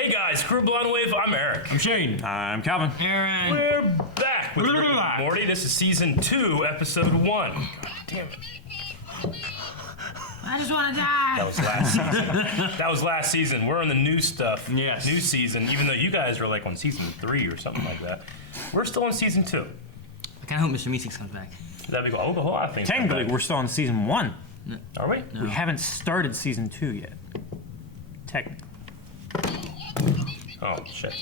Hey guys, Crew Blonde Wave, I'm Eric. I'm Shane. I'm Calvin. Aaron. We're back with Rick and Morty. This is season 2, episode 1. God damn it. I just want to die. That was last season. That was last season. We're on the new stuff. Yes. New season, even though you guys were like on season 3 or something like that. We're still on season 2. I kind of hope Mr. Meeseeks comes back. That'd be cool. Oh, the whole lot of things. Technically, we're still on season 1. Are we? No. We haven't started season 2 yet. Technically. Oh, shit.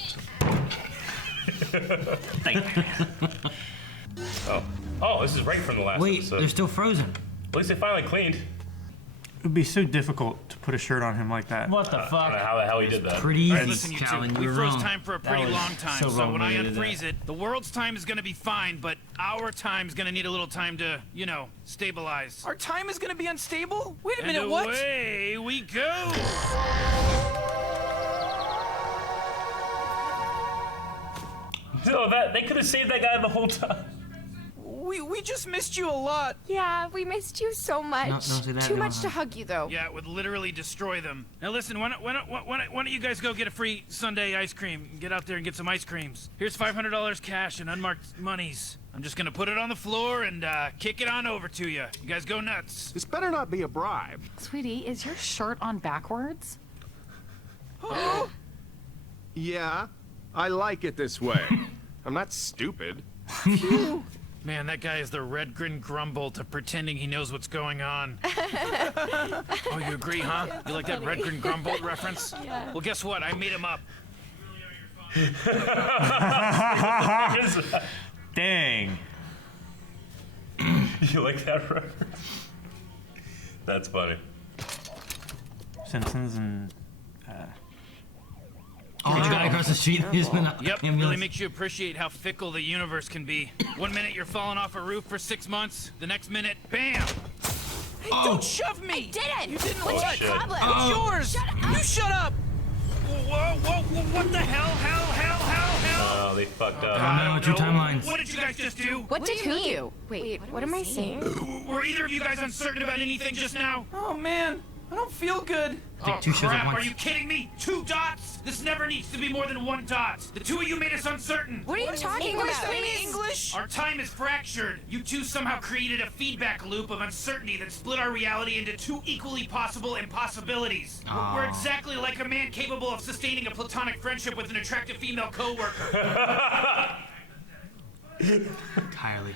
Oh. Oh, this is right from the last Wait, episode. they're still frozen. At least they finally cleaned. It would be so difficult to put a shirt on him like that. What the I don't fuck? know how the hell he did that. Pretty easy, All right, listen, you Calvin. two. We You were froze wrong. time for a pretty was long time, so so wrong when the I way they did unfreeze it, the world's time is gonna be fine, but our time's gonna need a little time to, you know, stabilize. Our time is gonna be unstable? Wait a And minute, what? away we go! No, they could have saved that guy the whole time. We just missed you a lot. Yeah, we missed you so much. don't say that, Too no, much to hug you, though. Yeah, it would literally destroy them. Now listen, why don't you guys go get a free Sunday ice cream? Get out there and get some ice creams. Here's $500 cash and unmarked monies. I'm just gonna put it on the floor and kick it on over to you. You guys go nuts. This better not be a bribe. Sweetie, is your shirt on backwards? Yeah, I like it this way. I'm not stupid. Man, that guy is the Red Grin Grumble to pretending he knows what's going on. Oh, you agree, huh? You like that Red Grin Grumble reference? Yeah. Well, guess what? I made him up. Dang. You like that reference? That's funny. Simpsons and... Oh, the guy across the street who's been up. Yep, really makes you appreciate how fickle the universe can be. One minute you're falling off a roof for 6 months, the next minute, bam! Hey, don't shove me! Did it! You didn't What's what? your problem? It's yours! Shut up! You shut up! Whoa, what the hell? Oh, they fucked up. I don't two know. timelines. What did you guys just do? What did you do? Wait, what am I saying? Were either of you guys uncertain about anything just now? Oh man, I don't feel good. Take 2 shows at Crap, once. are you kidding me? 2 dots? This never needs to be more than 1 dot. The 2 of you made us uncertain. What are you talking English, about? baby, English! Our time is fractured. You two somehow created a feedback loop of uncertainty that split our reality into 2 equally possible impossibilities. We're exactly like a man capable of sustaining a platonic friendship with an attractive female coworker. Entirely.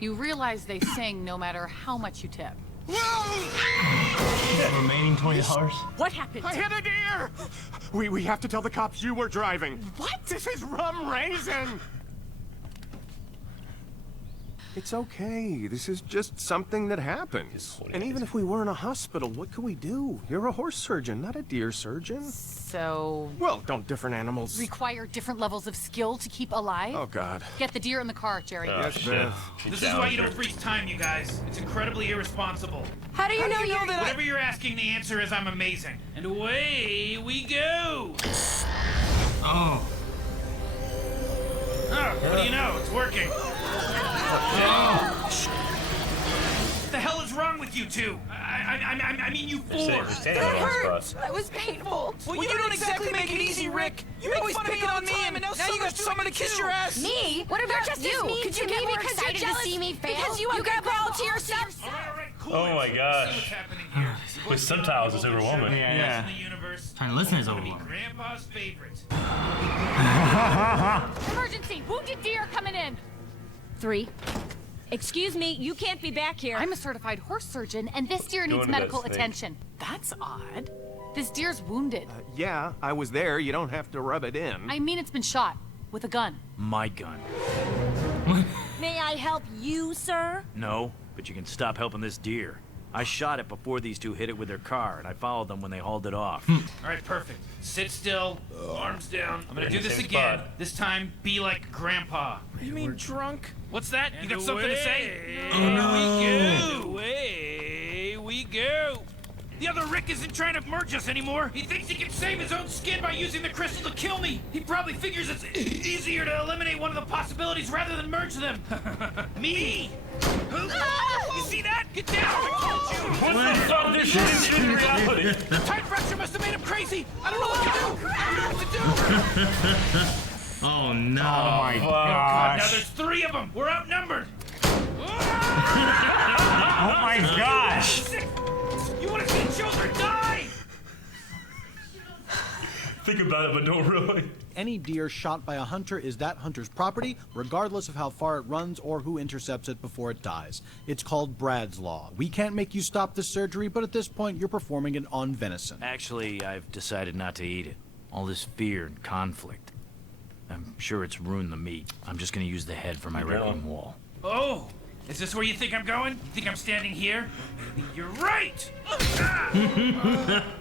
You realize they sing no matter how much you tip. remaining $20. What happened? I hit a deer! We have to tell the cops you were driving. What? This is rum raisin! It's okay. This is just something that happens. And even if we were in a hospital, what could we do? You're a horse surgeon, not a deer surgeon. So, Well, don't different animals... require different levels of skill to keep alive? Oh, God. Get the deer in the car, Jerry. Oh, shit. This is why you don't freeze time, you guys. It's incredibly irresponsible. How do you know you're... Whatever you're asking, the answer is I'm amazing. And away we go! Oh. Oh, what do you know? It's working. What the hell is wrong with you two? I mean you four. You're standing in one hurt. spot. That was painful. Well, you don't exactly make it easy, Rick. You always picking on me, and now you got someone to kiss your ass. Me? What about just you? mean Could to you me get more because you're excited to jealous see me fail? because you got all to yourself? All right, cool. Oh my See gosh. what's happening here. With subtitles, it's overwhelming. Yeah. In the universe. Trying to listen is Gonna be overwhelming. Grandpa's favorite. Emergency! Wounded deer coming in! 3. Excuse me, you can't be back here. I'm a certified horse surgeon, and this deer needs Doing medical this thing. attention. That's odd. This deer's wounded. Yeah, I was there. You don't have to rub it in. I mean, it's been shot with a gun. My gun. May I help you, sir? No, but you can stop helping this deer. I shot it before these two hit it with their car, and I followed them when they hauled it off. All right, perfect. Sit still, arms down. I'm gonna do this Same again. spot. This time, be like Grandpa. You mean drunk? What's that? You got something to say? Away we go. The other Rick isn't trying to merge us anymore. He thinks he can save his own skin by using the crystal to kill me. He probably figures it's easier to eliminate one of the possibilities rather than merge them. Me? You see that? Get down! I told you! What the fuck? This shit is in reality. Tire pressure must have made him crazy! I don't know what to do! I don't know what to do! Oh no. Oh my God, now gosh. there's 3 of them! We're outnumbered! Oh my gosh. You want to see children die? Think about it, but don't really. Any deer shot by a hunter is that hunter's property, regardless of how far it runs or who intercepts it before it dies. It's called Brad's Law. We can't make you stop this surgery, but at this point, you're performing it on venison. Actually, I've decided not to eat it. All this fear and conflict. I'm sure it's ruined the meat. I'm just gonna use the head for my reckoning wall. Oh! Is this where you think I'm going? You think I'm standing here? Maybe you're right!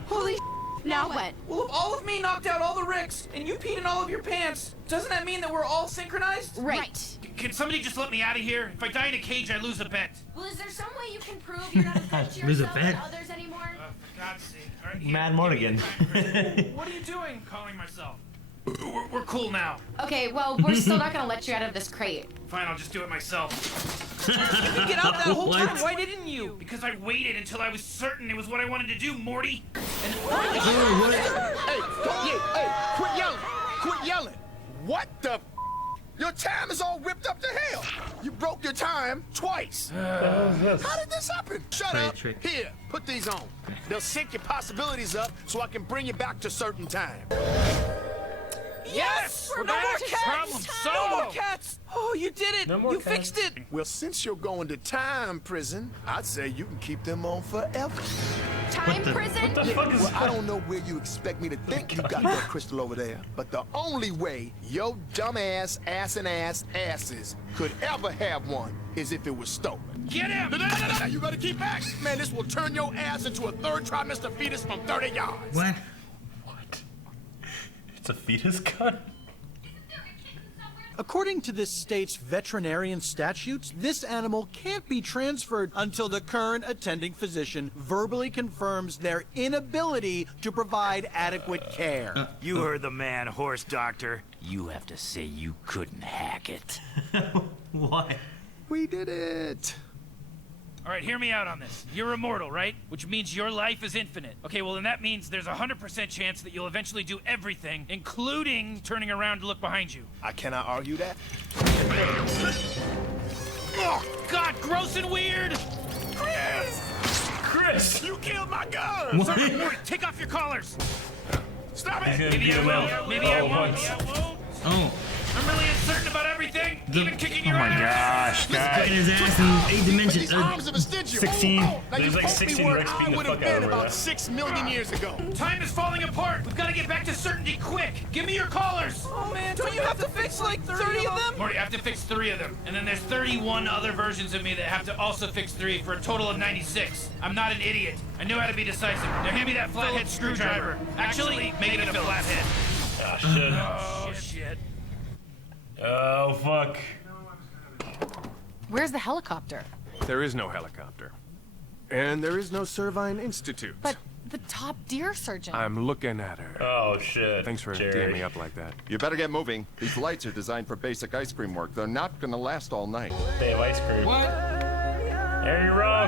Holy now what? Well, if all of me knocked out all the Ricks and you peed in all of your pants, doesn't that mean that we're all synchronized? Right. Can somebody just let me out of here? If I die in a cage, I lose a bet. Well, is there some way you can prove you're not a threat to Lose a yourself and bet? others anymore? For God's sake. All right, here, Mad give me Mortigan. the time. What are you doing? Calling myself. We're cool now. Okay, well, we're still not gonna let you out of this crate. Fine, I'll just do it myself. You could get out that whole What? time. Why didn't you? Because I waited until I was certain it was what I wanted to do, Morty. Hey, quit yelling! Quit yelling! What the? Your time is all ripped up to hell! You broke your time twice! How did this happen? Shut Play a up! trick. Here, put these on. They'll sync your possibilities up so I can bring you back to certain time. Yes! No more cats! Problem No more solved! cats! Oh, you did it! No more You cats. fixed it! Well, since you're going to time prison, I'd say you can keep them on forever. Time the- prison? What the fuck is Well, I that? don't know where you expect me to think you got that crystal over there, but the only way your dumbass asses could ever have one is if it was stolen. Get him! No, you better keep back. Man, this will turn your ass into a third trimester fetus from 30 yards. What? What? It's a fetus gun? According to this state's veterinarian statutes, this animal can't be transferred until the current attending physician verbally confirms their inability to provide adequate care. You heard the man, horse doctor. You have to say you couldn't hack it. What? We did it. All right, hear me out on this. You're immortal, right? Which means your life is infinite. Okay, well, then that means there's a 100% chance that you'll eventually do everything, including turning around to look behind you. I cannot argue that. Oh, God, gross and weird! Chris! You killed my gun. What? Morty, take off your collars! Stop He's it. gonna Maybe beat I him up. will, maybe I Oh, won't, once. maybe I won't. Oh. I'm really uncertain about everything, even kicking your Oh my ass. gosh, Cutting guys. his ass in 8 dimensions. These arms are vestigial. 16. Now There's you like told me 16 where Rex I beating the would fuck have out of been her, about yeah. 6 million years ago. Time is falling apart. We've got to get back to certainty quick. Give me your collars. Oh man, don't you have to fix like 30 of them? Morty, I have to fix 3 of them. And then there's 31 other versions of me that have to also fix 3 for a total of 96. I'm not an idiot. I know how to be decisive. Now hand me that flathead screwdriver. Actually, make it a flathead. Ah, shit. Oh, shit. Oh, fuck. Where's the helicopter? There is no helicopter. And there is no Servine Institute. But the top deer surgeon. I'm looking at her. Oh, shit. Thanks for Jerry. teeing me up like that. You better get moving. These lights are designed for basic ice cream work. They're not gonna last all night. They have ice cream. What? There you're wrong.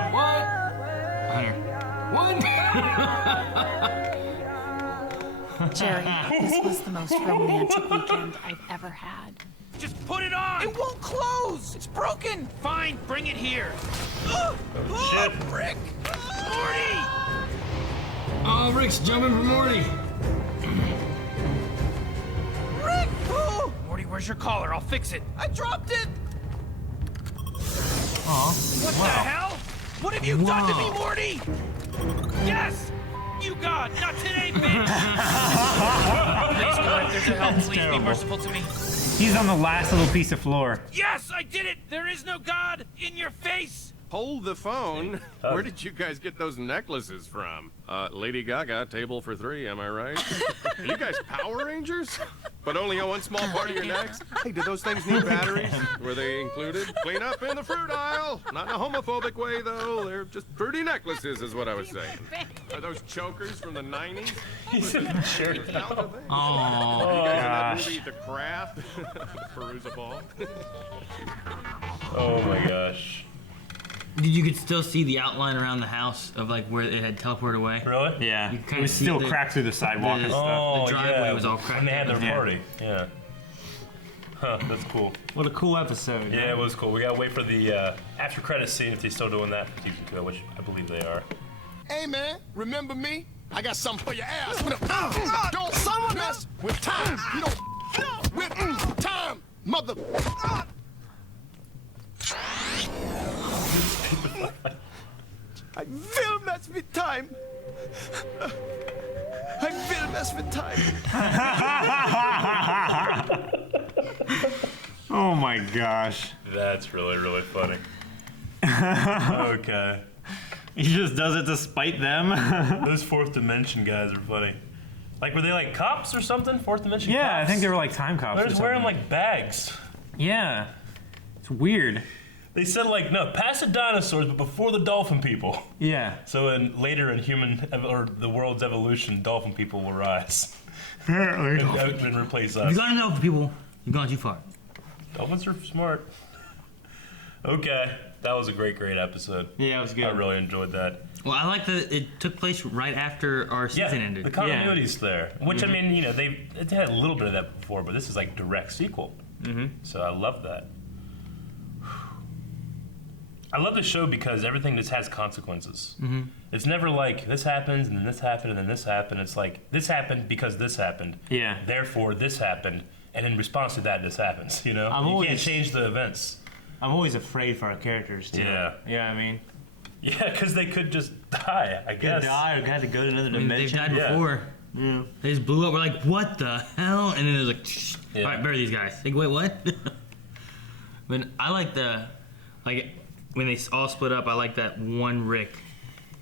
Jerry, this was the most romantic weekend I've ever had. Just put it on. It won't close! It's broken! Fine, bring it here. Shit. Rick! Morty! Oh, Rick's jumping for Morty. Rick! Oh, Morty, where's your collar? I'll fix it. I dropped it! What the hell? What have you done to me, Wow. Morty? Yes! You God, not today, bitch! Please, God, if there's a help, please be terrible. merciful to me. He's on the last little piece of floor. Yes, I did it! There is no God in your face! Hold the phone. Where did you guys get those necklaces from? Lady Gaga, table for 3, am I right? Are you guys Power Rangers? But only on one small part of your necks? Hey, do those things need batteries? Were they included? Clean up in the fruit aisle. Not in a homophobic way, though. They're just fruity necklaces, is what I was saying. Are those chokers from the 90s? He's a jerk. You guys in Oh. that gosh. movie, The Craft? Perusa Ball? Oh my gosh. You could still see the outline around the house of like where it had teleported away. Really? Yeah. You It kinda was see still the- cracked through the sidewalk and stuff. Oh, The driveway yeah. was all cracked And they had up. their Yeah. party. Yeah. Huh, that's cool. What a cool episode. Yeah, it was cool. We gotta wait for the after credits scene if they're still doing that for season 2, which I believe they are. Hey, man, remember me? I got something for your ass. Don't mess with time. You don't with time, mother. I will mess with time. I will mess with time. Oh my gosh. That's really, really funny. Okay. He just does it to spite them. Those Fourth Dimension guys are funny. Like, were they like cops or something? Fourth Dimension Yeah, cops? I think they were like time cops. They're or just wearing something. like bags. Yeah. It's weird. They said like, no, past the dinosaurs, but before the dolphin people. Yeah. So later in or the world's evolution, dolphin people will rise. Apparently. And replace us. You've gone enough, people. You've gone too far. Dolphins are smart. Okay, that was a great episode. Yeah, it was good. I really enjoyed that. Well, I like that it took place right after our season ended. The continuity's there. Which, I mean, you know, they had a little bit of that before, but this is like direct sequel. Mm-hmm. So I love that. I love the show because everything just has consequences. Mm-hmm. It's never like this happens and then this happened and then this happened. It's like this happened because this happened. Yeah. Therefore, this happened, and in response to that, this happens. You know, you can't change the events. I'm always afraid for our characters too. Yeah. Yeah, I mean. Yeah, because they could just die. I guess. Could die or had to go to another I mean, they've dimension. died before. Yeah. They just blew up. We're like, what the hell? And then it was like, Yeah. all right, bury these guys. Like, wait, what? But I like when they all split up, I like that one Rick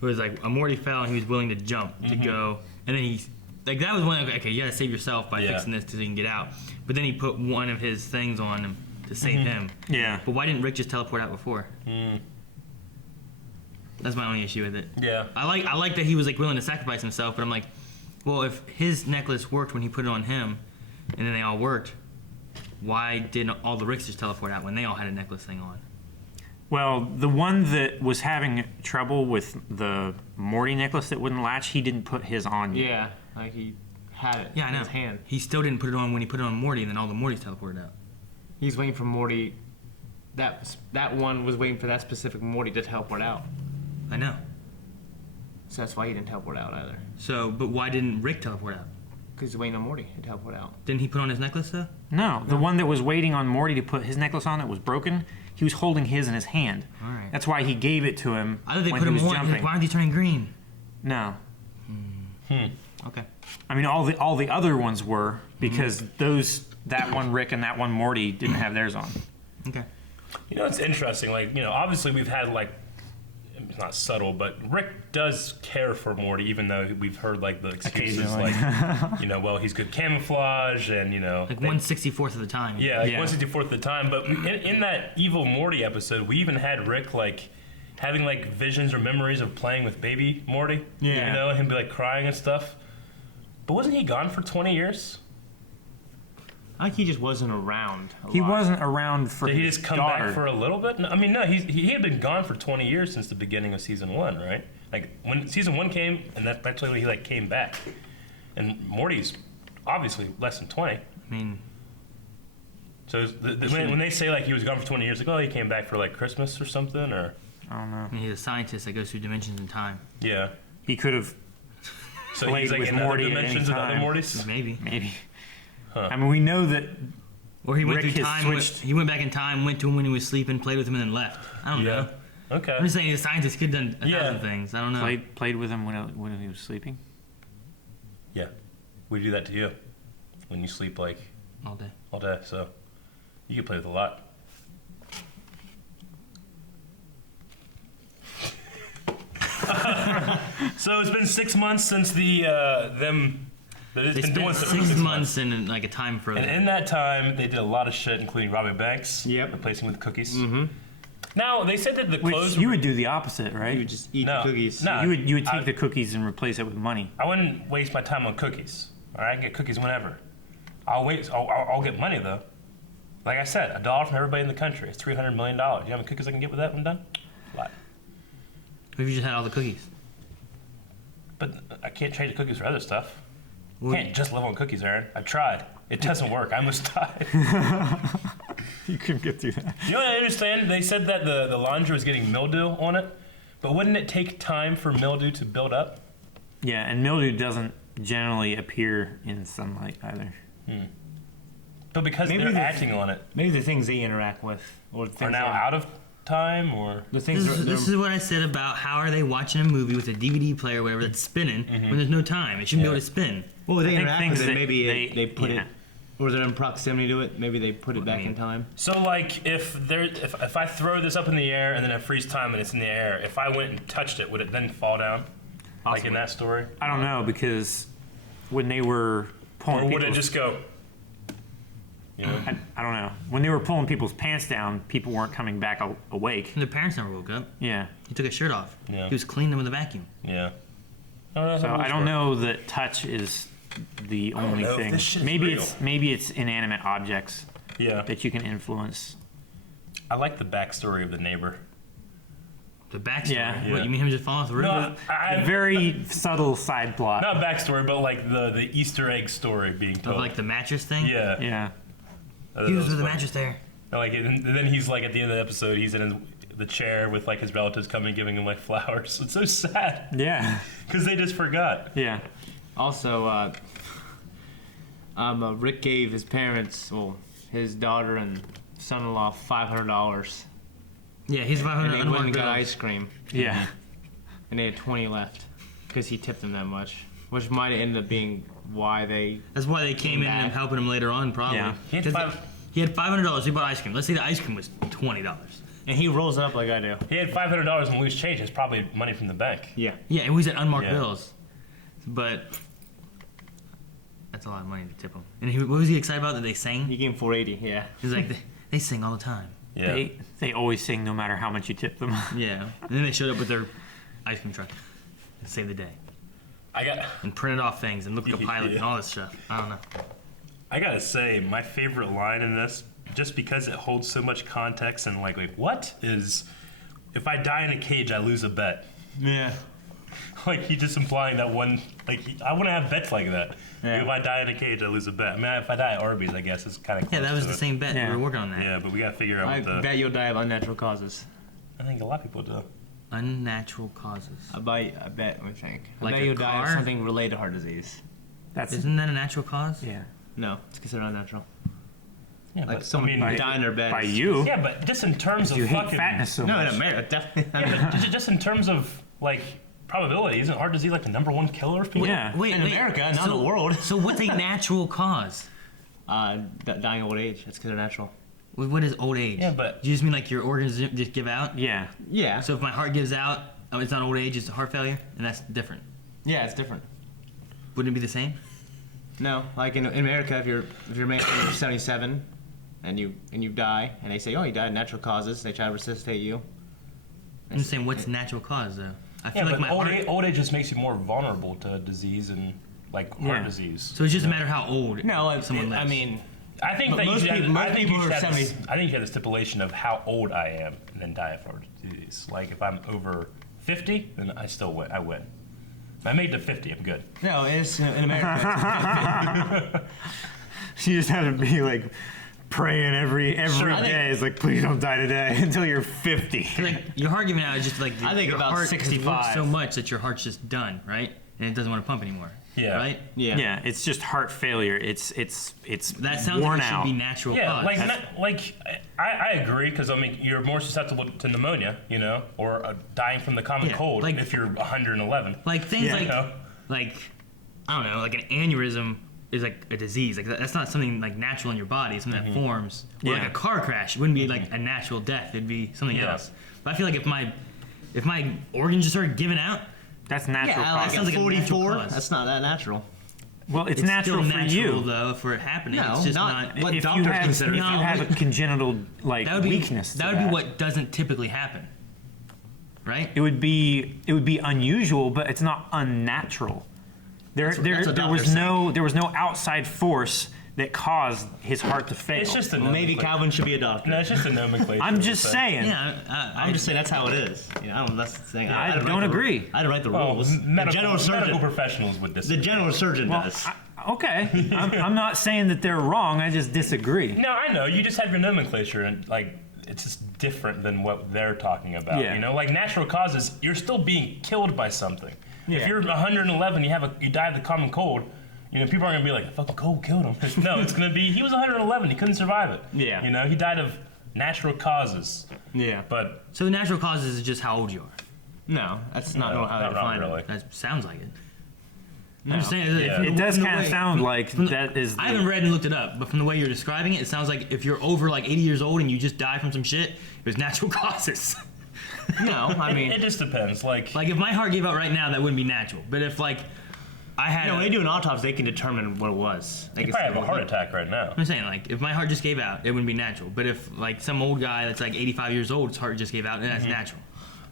who was like, a Morty fell and he was willing to jump to go. And then that was one, okay, you gotta save yourself by fixing this so you can get out. But then he put one of his things on him to save him. Yeah. But why didn't Rick just teleport out before? Mm. That's my only issue with it. Yeah. I like that he was like willing to sacrifice himself, but I'm like, well, if his necklace worked when he put it on him, and then they all worked, why didn't all the Ricks just teleport out when they all had a necklace thing on? Well, the one that was having trouble with the Morty necklace that wouldn't latch, he didn't put his on yet. Yeah, like he had it Yeah, I in know. his hand. He still didn't put it on when he put it on Morty, and then all the Mortys teleported out. He's waiting for Morty. That one was waiting for that specific Morty to teleport out. I know. So that's why he didn't teleport out either. So, but why didn't Rick teleport out? Because he's waiting on Morty to teleport out. Didn't he put on his necklace though? No, the one that was waiting on Morty to put his necklace on that was broken, he was holding his in his hand. All right. That's why he gave it to him I thought they when put he him was on. jumping. Why aren't they turning green? No. Okay. I mean, all the other ones were, because that one Rick and that one Morty didn't have theirs on. Okay. You know, it's interesting. Like, you know, obviously we've had like, it's not subtle, but Rick does care for Morty, even though we've heard like the excuses, Occasionally. like, you know, well, he's good camouflage, and you know, Like 1/64th of the time. yeah, like Yeah. 1/64th of the time. But in that evil Morty episode, we even had Rick like having like visions or memories of playing with baby Morty. Yeah. You know, and him be like crying and stuff. But wasn't he gone for 20 years? I think he just wasn't around. He wasn't around for Did he his just come daughter. back for a little bit? No, I mean, no, he had been gone for 20 years since the beginning of season 1, right? Like when season 1 came, and that's when he like came back. And Morty's obviously less than 20. I mean, So when they say like he was gone for 20 years, like, oh, he came back for like Christmas or something, or I don't know. he's a scientist that goes through dimensions in time. yeah. He could have So played he's like with in Morty other at any dimensions with other time. Mortys. Maybe. maybe. I mean, we know that Or he went Rick through has time. switched- He went back in time, went to him when he was sleeping, played with him, and then left. I don't know. Okay. I'm just saying, the scientist could have done a Yeah. thousand things. I don't know. played with him when he was sleeping. Yeah. We do that to you when you sleep like All day. all day. So you can play with a lot. So it's been 6 months since them. It's They been doing spent something for 6 months in like a time frozen. And in that time, they did a lot of shit, including robbing banks, replacing with cookies. Mm-hmm. Now they said that the Which clothes. you would do the opposite, right? You would just eat No, the cookies. no. You would take I- the cookies and replace it with money. I wouldn't waste my time on cookies. All right, I can get cookies whenever. I'll get money though. Like I said, $1 from everybody in the country. It's $300 million. You know how many cookies I can get with that when done? A lot. What if you just had all the cookies? But I can't trade the cookies for other stuff. Well, Can't just live on cookies, Aaron. I've tried. It doesn't work. I almost died. You couldn't get through that. You know what I understand? They said that the laundry was getting mildew on it, but wouldn't it take time for mildew to build up? Yeah, and mildew doesn't generally appear in sunlight either. But because Maybe they're the- acting on it, Maybe the things they interact with, or the are things now they- out of time, or The things this is what I said about how are they watching a movie with a DVD player or whatever that's spinning when there's no time. It shouldn't be able to spin. Well, they I think interact things with it. that Maybe they put yeah. it, or is it in proximity to it? Maybe they put it back in time. so like if I throw this up in the air and then I freeze time and it's in the air, if I went and touched it, would it then fall down? Like in that story, I don't know, because when they were pulling or would it people's- just go? You know, I don't know. When they were pulling people's pants down, people weren't coming back awake. And their parents never woke up. Yeah. He took his shirt off. Yeah. He was cleaning them with a vacuum. yeah. So I don't know that touch is the only know if thing. this shit is Maybe it's inanimate objects Yeah. that you can influence. I like the backstory of the neighbor. The backstory. Yeah. What, you mean him just fall off the roof? No, A very subtle side plot. not backstory, but like the Easter egg story being Of told. like the mattress thing? yeah. Yeah. He was with the funny. mattress there. Like, and then he's like at the end of the episode, he's in the chair with like his relatives coming, giving him like flowers. It's so sad Yeah. because they just forgot. Yeah. Also, Rick gave his parents, well, his daughter and son-in-law $500, Yeah, he's and 500 they went and unmarked got bills. ice cream, Yeah. and they had 20 left because he tipped them that much, which might have ended up being why they. That's why they came in and back. helping him later on, probably. Yeah. He had 'Cause he had $500. He bought ice cream. Let's say the ice cream was $20. And he rolls it up like I do. He had $500 in loose change. It's probably money from the bank. Yeah. Yeah, it was at unmarked Yeah. bills. But that's a lot of money to tip him. And what was he excited about that they sang? He gave him 480. Yeah. He's like, they sing all the time. Yeah. They always sing no matter how much you tip them. Yeah. And then they showed up with their ice cream truck and saved the day. I got. And printed off things and looked at a pilot and all this stuff. I don't know. I gotta say, my favorite line in this, just because it holds so much context and like what is, if I die in a cage, I lose a bet. Yeah. Like he just implying that one. Like I want to have bets like that. Yeah. Like, if I die in a cage, I lose a bet. I mean, if I die at Arby's, I guess it's kind of. Yeah, that was the same bet. Yeah. We were working on that. Yeah, but we gotta figure out I what the. bet you'll die of unnatural causes. I think a lot of people do. Unnatural causes. I bet. I think. Like I bet a you'll die of car? something related to heart disease. Isn't that a natural cause? Yeah. No, it's considered unnatural. Yeah, Like but, someone I mean, die in their bed. By you. Yeah, but just in terms of You hate fucking. fatness so No, much. in America, definitely. Yeah, but just in terms of like probability, isn't heart disease like the number one killer of people? Yeah. Wait, In America, not the world. So what's a natural cause? Dying of old age. That's considered natural. What is old age? Yeah, but- Do you just mean like your organs just give out? Yeah. Yeah. So if my heart gives out, it's not old age, it's heart failure, and that's different. Yeah, it's different. Wouldn't it be the same? No, like in America, if you're made when you're 77, and you die, and they say, oh, you died of natural causes, they try to resuscitate you. I'm just saying, what's natural cause though? I feel Yeah, like but my heart. old age just makes you more vulnerable to disease and like heart Yeah. disease. So it's just a matter how old. No, like, someone lives. I mean, I think But that most you should people- have, most I think people you who should are have this, 70 I think you have the stipulation of how old I am and then die of heart disease. Like if I'm over 50, then I still win. I win. If I made it to 50, I'm good. no, it's in America. You just have to be like praying every Sure, day. I think- It's like, please don't die today until you're 50. like your heart giving out is just like I think your about heart has worked 65. so much that your heart's just done, right? And it doesn't want to pump anymore. Yeah. Right. Yeah. Yeah, it's just heart failure. It's That sounds worn like it should out. be natural Yeah, cause. I agree because I mean you're more susceptible to pneumonia, you know, or dying from the common Yeah, cold like- if you're 111. Like things Yeah. like, You know? like, I don't know, like an aneurysm is like a disease. Like that's not something like natural in your body. It's something that forms. Or like Yeah. a car crash, it wouldn't be like a natural death. It'd be something Yeah. else. But I feel like if my organs just started giving out, That's natural. Yeah, cause. like sounds at like a natural 44, cause. that's not that natural. Well, it's it's natural still for natural you. though for it happening. No, it's just not- not. what If you doctors have, consider if you No, have a congenital like that would be weakness, to that would be what doesn't typically happen. Right. it would be unusual, but it's not unnatural. There what was doctors no outside force that caused his heart to fail. It's just a Maybe Calvin should be a doctor. No, it's just a nomenclature. I'm just saying. Yeah, I'm just saying that's how it is. You know, that's the thing. I didn't don't write the- agree. I didn't write the Well, rules. The general surgeon. medical professionals would disagree. The general surgeon does. Okay, I'm not saying that they're wrong. I just disagree. No, I know. You just have your nomenclature, and like it's just different than what they're talking about. Yeah. You know, like natural causes, you're still being killed by something. Yeah. If you're 111, you die of the common cold. You know, people aren't gonna be like, the fucking cold killed him. No, it's gonna be he was 111, he couldn't survive it. Yeah. You know, he died of natural causes. Yeah. But So the natural causes is just how old you are. No, that's not No, how they not define really. it. That sounds like it. No. I'm just saying. Yeah. It does from the kind of way- sound like that is. I haven't read and looked it up, but from the way you're describing it, it sounds like if you're over like 80 years old and you just die from some shit, it was natural causes. No, I mean, it just depends. Like if my heart gave out right now, that wouldn't be natural. But if like I had, when they do an autopsy, they can determine what it was. They you can probably say, have a heart attack right now. I'm saying like if my heart just gave out, it wouldn't be natural. But if like some old guy that's like 85 years old, his heart just gave out, then that's natural.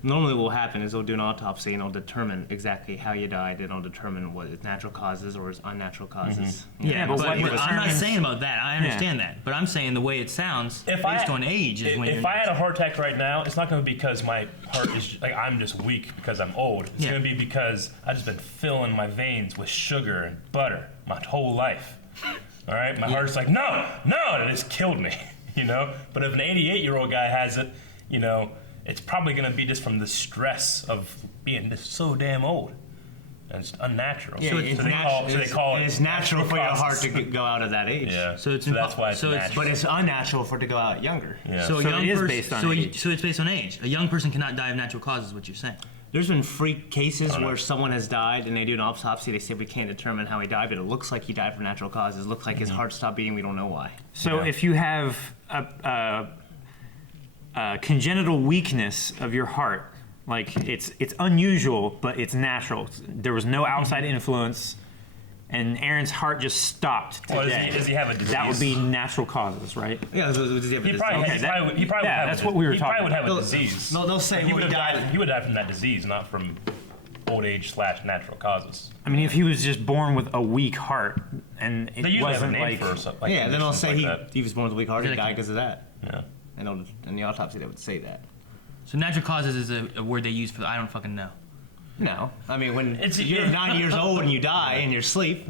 Normally, what will happen is they'll do an autopsy and they'll determine exactly how you died, and they'll determine what is natural causes or is unnatural causes. Yeah, but but what I'm not determines- saying about that. I understand that, but I'm saying the way it sounds based on age is when. If I had a heart attack right now, it's not going to be because my heart is like I'm just weak because I'm old. It's going to be because I've just been filling my veins with sugar and butter my whole life. All right, my heart's like no, and it just killed me. You know, but if an 88-year-old guy has it, you know, it's probably going to be just from the stress of being just so damn old. And it's unnatural. Yeah, so it's they call it it's natural for your heart to causes. go out at that age. Yeah, So it's that's why it's natural. But it's unnatural for it to go out younger. Yeah. So a So young it is person, based on age. so it's based on age. A young person cannot die of natural causes. What you're saying? There's been freak cases where someone has died and they do an autopsy. They say we can't determine how he died, but it looks like he died from natural causes. It looks like his heart stopped beating. We don't know why. So if you have a congenital weakness of your heart, like it's unusual, but it's natural. There was no outside influence, and Aaron's heart just stopped today. Well, does he have a disease? That would be natural causes, right? Yeah, does he have a He probably, disease? he probably would have that's a, what we were he probably talking would have a about. disease. No, they'll say he well, would he have died. died. He would die from that disease, not from old age / natural causes. I mean, if he was just born with a weak heart, and it They usually have a wasn't name like, for something. Like Yeah, then I'll say conditions like he was born with a weak heart. He Yeah, died because of that. that. Yeah. And in the autopsy, they would say that. So natural causes is a word they use for. I don't fucking know. No, I mean when It's- you're 9 years old and you die in your sleep.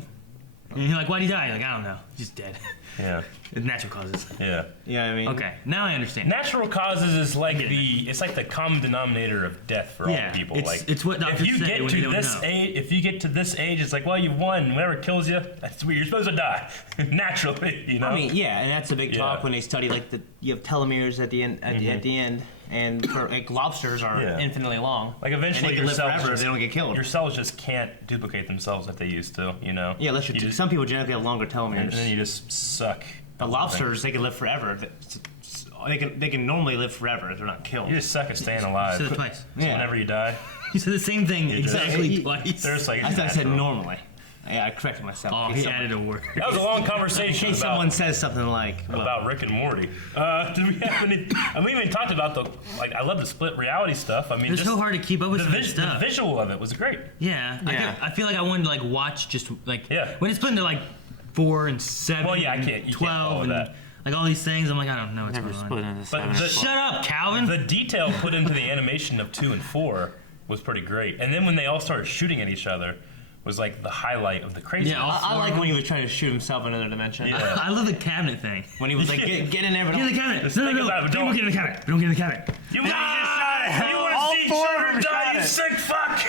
And you're like, why'd he die? You're like, I don't know. He's just dead. Yeah. It's natural causes. Yeah. You know what I mean? Okay, now I understand. Natural causes is like it's like the common denominator of death for Yeah, all people. it's- Like it's what if doctors you say get when they to don't this know. age, if you get to this age, it's like, well, you've won. Whatever kills you, that's where you're supposed to die naturally. You know. I mean, yeah, and that's a big talk Yeah. when they study like you have telomeres at the end at the end, and for, like lobsters are Yeah. infinitely long. Like eventually, and they your can live cells forever if just, they don't get killed. Your cells just can't duplicate themselves like they used to. You know. Yeah, unless some people genetically have longer telomeres. And then you just suck. The lobsters, they can live forever. They can normally live forever if they're not killed. You just suck at staying alive. You said it twice. So whenever you die, You said the same thing exactly twice. there's like I it's thought I said natural. normally. Yeah, I corrected myself. Oh, In he case added a word. That was a long in conversation case about, someone says something like, well, about Rick and Morty. Did we have any? I mean, we even talked about the like. I love the split reality stuff. I mean, It's just so hard to keep up with the, some of this the stuff. visual of it was great. Yeah, Yeah. I feel like I wanted to like watch just like Yeah. when it's split into like 4 and 7. Well, yeah, I and can't- you can't 12 follow and that. like all these things. I'm like, I don't know what's never going split on. into But seven. the- Shut up, Calvin. The detail put into the animation of 2 and 4 was pretty great. And then when they all started shooting at each other, was like the highlight of the craziness. Yeah, all I like when he was trying to shoot himself in another dimension. Yeah. I love the cabinet thing. When he was like, get in there, but Get in the cabinet. Just No, think no, about no. it, Don't don't- get in the cabinet. Don't get in the cabinet. You just shot it. You want All to see 4 of children them die, shot you it. sick fuck.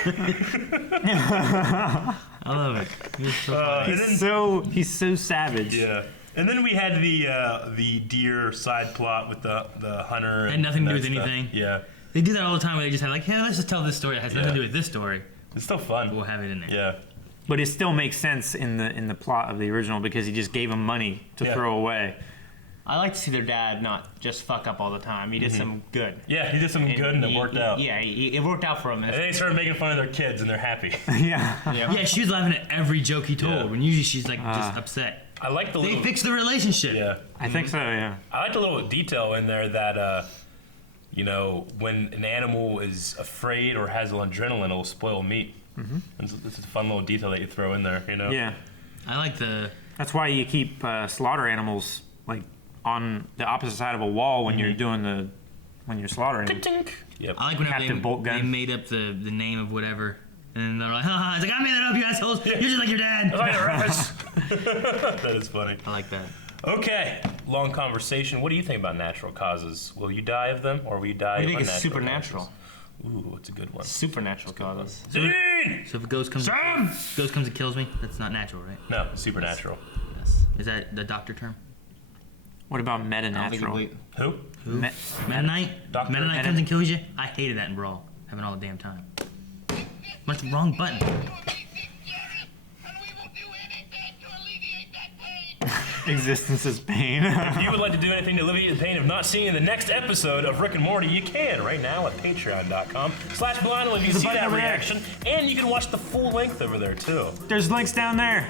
I love it. You're so funny. And then, He's so savage. yeah. And then we had the deer side plot with the hunter. Had nothing to do that with stuff. anything. Yeah. They do that all the time where they just have like, hey, let's just tell this story that has nothing to Yeah. do with this story. It's still fun. We'll have it in there. Yeah. But it still makes sense in the plot of the original because he just gave him money to Yeah. throw away. I like to see their dad not just fuck up all the time. He did some good. Yeah, he did something good and it worked out. Yeah, it worked out for him. And then they started making fun of their kids and they're happy. Yeah. Yeah, she was laughing at every joke he told, Yeah. when usually she's like just upset. I like the They little, fixed the relationship. Yeah. I think so, yeah. I like the little detail in there that, you know, when an animal is afraid or has adrenaline, it'll spoil meat. Mm-hmm. It's a fun little detail that you throw in there, you know? Yeah. I like the That's why you keep slaughter animals like on the opposite side of a wall when you're doing when you're slaughtering them. Yep. I like whenever Captive bolt gun. they made up the name of whatever, and then they're like, haha, it's like, I made that up, you assholes. You're just like your dad. That is funny. I like that. Okay, long conversation. What do you think about natural causes? Will you die of them, or will you die I of think it's unnatural supernatural. causes? Ooh, it's a good one. Supernatural causes. So if a ghost comes and kills me, that's not natural, right? No, supernatural. Yes. Is that the doctor term? What about metanatural? Who? Mennonite? Dr. Mennonite comes and kills you? I hated that in Brawl. Having all the damn time. What's the wrong button? Existence is pain. If you would like to do anything to alleviate the pain of not seeing the next episode of Rick and Morty, you can right now at patreon.com/blindly. You can see that reaction, and you can watch the full length over there too. There's links down there.